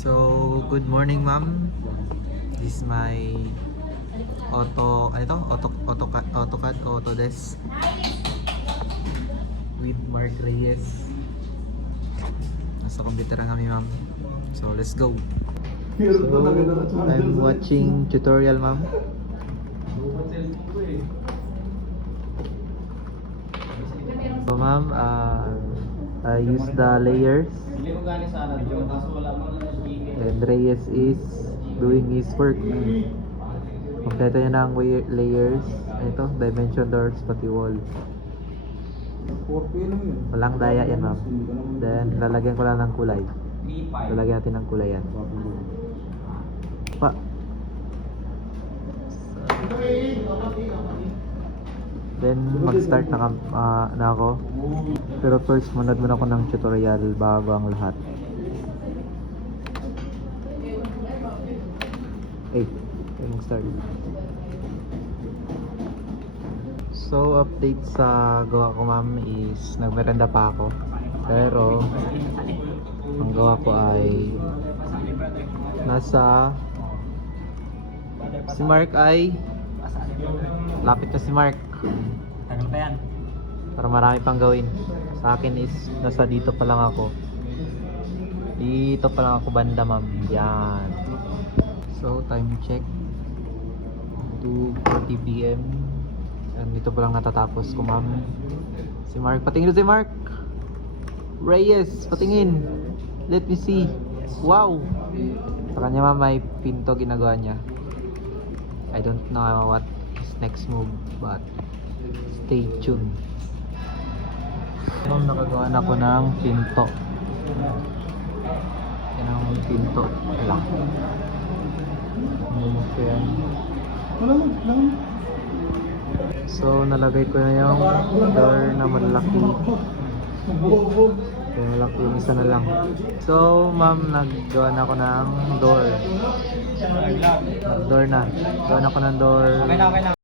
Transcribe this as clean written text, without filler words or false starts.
So, good morning ma'am. This is my AutoCAD Autodesk with Mark Reyes. Nasa computer na kami ma'am. So, let's go. So, I'm watching tutorial ma'am. So ma'am, I use the layers and Reyes is doing his work. Kompleto niya ng layers. Ito, dimension doors pati wall. Walang daya yan ma'am. Then lalagyan ko lang ng kulay. Lalagyan natin ng kulay yan. Pa. Then mag-start na ako. Pero first manood muna ako ng tutorial bago ang lahat. Mag-start. So update sa gawa ko ma'am is nagmerenda pa ako. Pero ang gawa ko ay nasa si Mark ay lapit na si Mark. Tagal pa yan. Para marami pang gawin. Sa akin is nasa dito pa lang ako. Dito pa lang ako banda ma'am. Yan. So time check 2:40 PM. And dito pa lang natatapos ko ma'am. Si Mark, patingin si Mark. Reyes, patingin. Let me see. Wow. Sa kanya ma'am may pinto ginagawa niya. I don't know what his next move, but stay tuned. So, nakagawa na ako ng pinto. Yan ang pinto lang. Yan. So, nalagay ko na yung door na malaki. Malaki yung isa na lang. So, ma'am, naggawa na ako ng door. Door na. Gawa na ako ng door. Okay na.